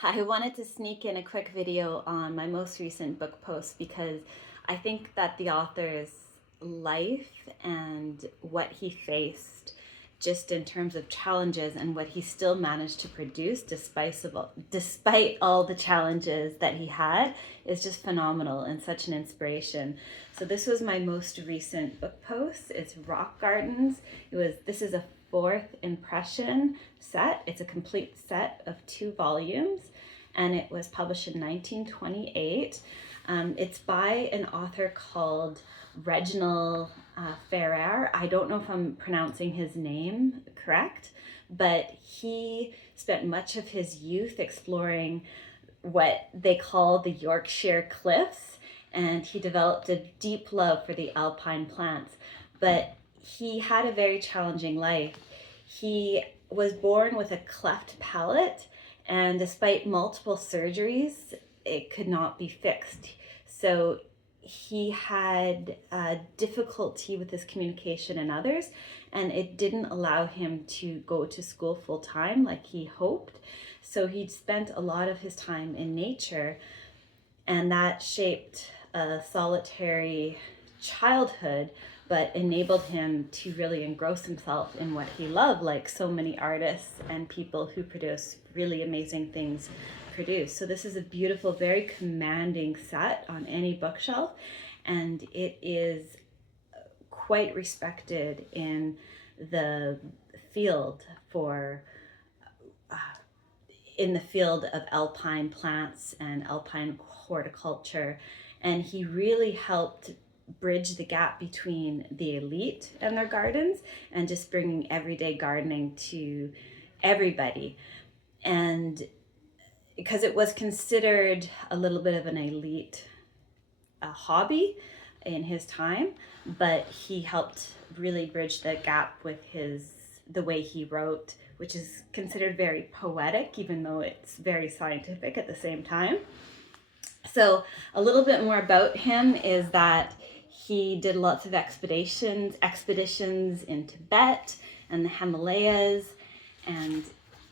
I wanted to sneak in a quick video on my most recent book post because I think that the author's life and what he faced just in terms of challenges and what he still managed to produce despite all the challenges that he had is just phenomenal and such an inspiration. So this was my most recent book post. It's Rock Gardens. This is a fourth impression set. It's a complete set of 2 volumes and it was published in 1928. It's by an author called Reginald Farrer. I don't know if I'm pronouncing his name correct, but he spent much of his youth exploring what they call the Yorkshire cliffs, and he developed a deep love for the alpine plants. But he had a very challenging life. He was born with a cleft palate, and despite multiple surgeries, it could not be fixed. So he had difficulty with his communication and others, and it didn't allow him to go to school full time like he hoped. So he spent a lot of his time in nature, and that shaped a solitary childhood, but enabled him to really engross himself in what he loved, like so many artists and people who produce really amazing things produce. So this is a beautiful, very commanding set on any bookshelf, and it is quite respected in the field of alpine plants and alpine horticulture. And he really helped bridge the gap between the elite and their gardens and just bringing everyday gardening to everybody. And because it was considered a little bit of an elite hobby in his time, but he helped really bridge the gap with the way he wrote, which is considered very poetic, even though it's very scientific at the same time. So a little bit more about him is that he did lots of expeditions in Tibet and the Himalayas, and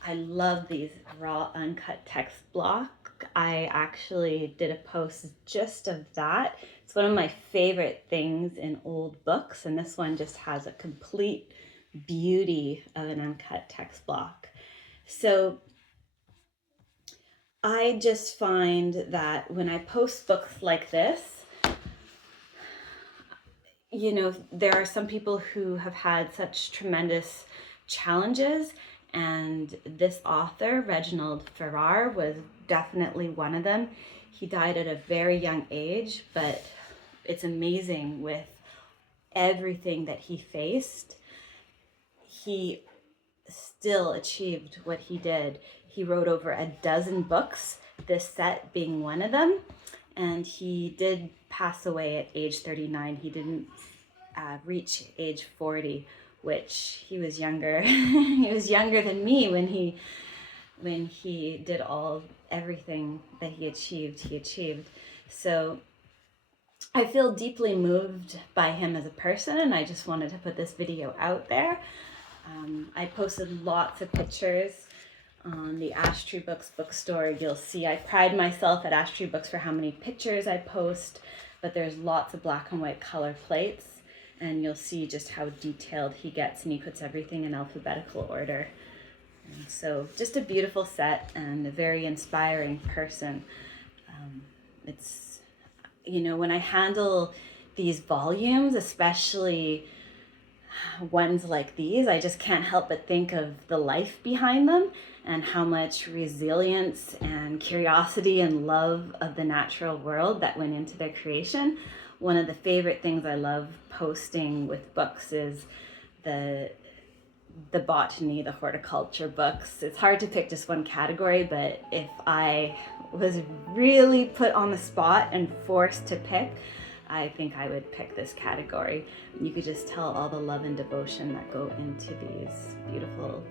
I love these raw uncut text block. I actually did a post just of that. It's one of my favorite things in old books, and this one just has a complete beauty of an uncut text block. So I just find that when I post books like this, there are some people who have had such tremendous challenges, and this author, Reginald Farrer, was definitely one of them. He died at a very young age, but it's amazing with everything that he faced. He still achieved what he did. He wrote over a dozen books, this set being one of them, and he did pass away at age 39. He didn't reach age 40, which he was younger. He was younger than me when he did everything that he achieved. So I feel deeply moved by him as a person, and I just wanted to put this video out there. I posted lots of pictures on the Ash Tree Books bookstore. You'll see I pride myself at Ash Tree Books for how many pictures I post, but there's lots of black and white color plates, and you'll see just how detailed he gets, and he puts everything in alphabetical order. And so just a beautiful set and a very inspiring person. It's, when I handle these volumes, especially ones like these, I just can't help but think of the life behind them and how much resilience and curiosity and love of the natural world that went into their creation. One of the favorite things I love posting with books is the botany, the horticulture books. It's hard to pick just one category, but if I was really put on the spot and forced to pick, I think I would pick this category. You could just tell all the love and devotion that go into these beautiful